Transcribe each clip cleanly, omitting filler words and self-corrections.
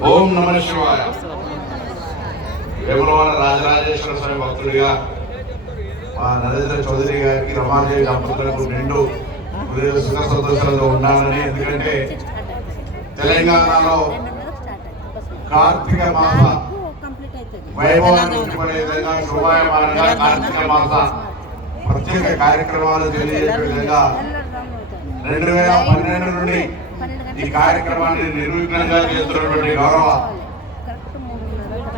ఓం నమః శివాయ. వేములవాడ రాజరాజేశ్వర స్వామి భక్తుడిగా మా నరేంద్ర చౌదరి గారికి రమాదేవి దంపతులకు నిండు సుఖ సంతోషాలతో ఉండాలని. ఎందుకంటే తెలంగాణలో కార్తీక మాస వైభవాన్ని పడే విధంగా శోభాయమానంగా కార్తీక మాస ప్రత్యేక కార్యక్రమాలు తెలియజేసే విధంగా 2012 నుండి ఈ కార్యక్రమాన్ని నిర్విఘ్నంగా చేస్తున్నటువంటి గౌరవ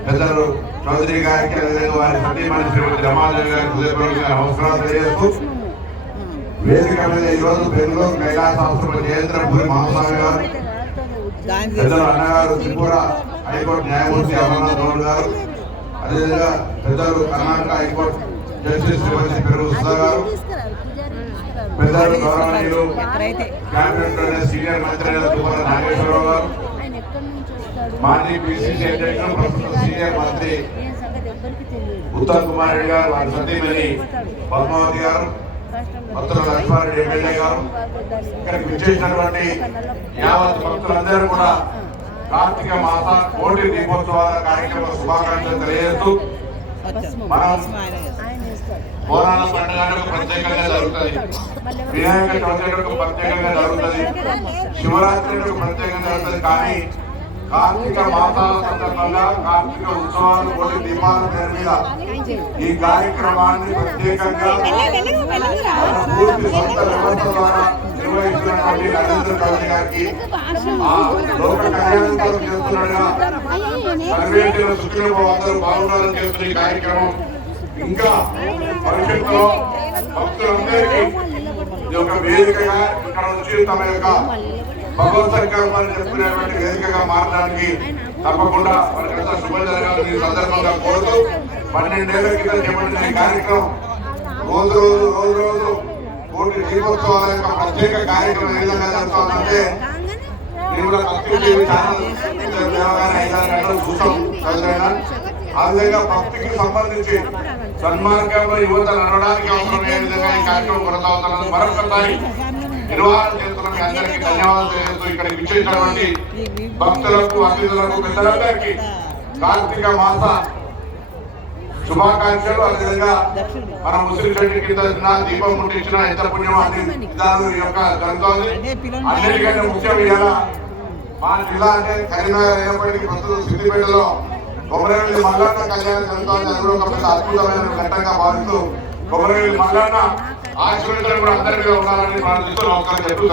పెద్దలు చౌదరి గారికి అదేవిధంగా వారి సతీమణి శ్రీమతి రమాదేవి గారికి హృదయపూర్వక నమస్కారాలు తెలియజేస్తూ వేదిక మీద ఈరోజు బెంగళూరు కైలాస జయేంద్రపురి మహాస్వామి గారు, పెద్దలు అన్నగారు త్రిపుర హైకోర్టు న్యాయమూర్తి అమర్నాథ్ గౌడ్ గారు, అదేవిధంగా పెద్దలు కర్ణాటక హైకోర్టు జస్టిస్ శ్రీమతి పెరుగు సుధా గారు, పెద్దలు గౌరవనీయులు క్యాబినెట్ సీనియర్ మంత్రి తుమ్మల నాగేశ్వరరావు గారు, మాజీ పిసిసి అధ్యక్షులు ప్రస్తుత సీనియర్ మంత్రి ఉత్తమ్ కుమార్ రెడ్డి గారు, వారి సతీమణి పద్మావతి గారు, భక్తుల లక్ష్మారెడ్డి ఎమ్మెల్యే గారు, ఇక్కడికి విచ్చేసినటువంటి యావత్ భక్తులందరూ కూడా కార్తీక మాస కోటి దీపోత్సవాల కార్యక్రమ శుభాకాంక్షలు తెలియజేస్తూ మనం బోనాల పండుగ ప్రత్యేకంగా జరుగుతుంది, వినాయక చవితి ప్రత్యేకంగా జరుగుతుంది, శివరాత్రి ప్రత్యేకంగా జరుగుతుంది. కానీ కార్తీక మాసాల సందర్భంగా కార్తీక ఉత్సవాలు కోటి దీపాల పేరు మీద ఈ కార్యక్రమాన్ని ప్రత్యేకంగా పూర్తి సొంత వ్యవస్థ ద్వారా నిర్వహిస్తున్నటువంటి నరేంద్ర చౌదరి గారికి లోక కళ్యాణంతో చేస్తున్నాడుగా సర్వేంటిలో సుఖీలో అందరూ బాగుండాలని చేస్తున్న ఈ కార్యక్రమం ఇంకా భవిష్యత్తులో భక్తులందరికీ ఇది ఒక వేదికగా ఇక్కడ వచ్చి తమ యొక్క భగవత్ సంకల్పాన్ని చెప్పుకునేటువంటి వేదికగా మారడానికి తప్పకుండా వారికంతా శుభం జరగాలని ఈ సందర్భంగా కోరుతూ 12 ఏళ్ల కింద చేపట్టిన ఈ కార్యక్రమం రోజు కోటి దీపోత్సవాల యొక్క ప్రత్యేక కార్యక్రమం ఏ విధంగా జరుగుతుందంటే నేను కూడా భక్తి టీవీ ఛానల్ 5-6 గంటలు చూసాం చదివినా. ఆ విధంగా భక్తికి సంబంధించి సన్మార్గంలో యువత నడవడానికి అవసరమయ్యే విధంగా ఈ కార్యక్రమం కొనసాగుతున్నది. మరొకసారి నిర్వహణ చేస్తున్న అందరికీ ధన్యవాదాలు తెలియజేస్తూ ఇక్కడికి విచ్చేసినటువంటి భక్తులకు అతిథులకు పెద్దలందరికీ కార్తీక మాస శుభాకాంక్షలు. అదేవిధంగా మన ముస్లిం చెట్టు కింద దీపం ముట్టించిన ఎంత పుణ్యం అన్ని విధాలు ఈ యొక్క జరుగుతోంది. అన్నిటికంటే ముఖ్యం ఇవాళ మా జిల్లా అంటే కరీంనగర్ అయినప్పటికీ ప్రస్తుతం సిద్దిపేటలో కొమరవెల్లి మల్లన్న కళ్యాణం జరుగుతోంది. అది కూడా ఒక పెద్ద అద్భుతమైన ఘట్టంగా భావిస్తూ కొమరవెల్లి మల్లన్న ఆశీర్వదించడం కూడా అందరి మీద ఉండాలని ప్రార్థిస్తూ నమస్కారం చెప్తూ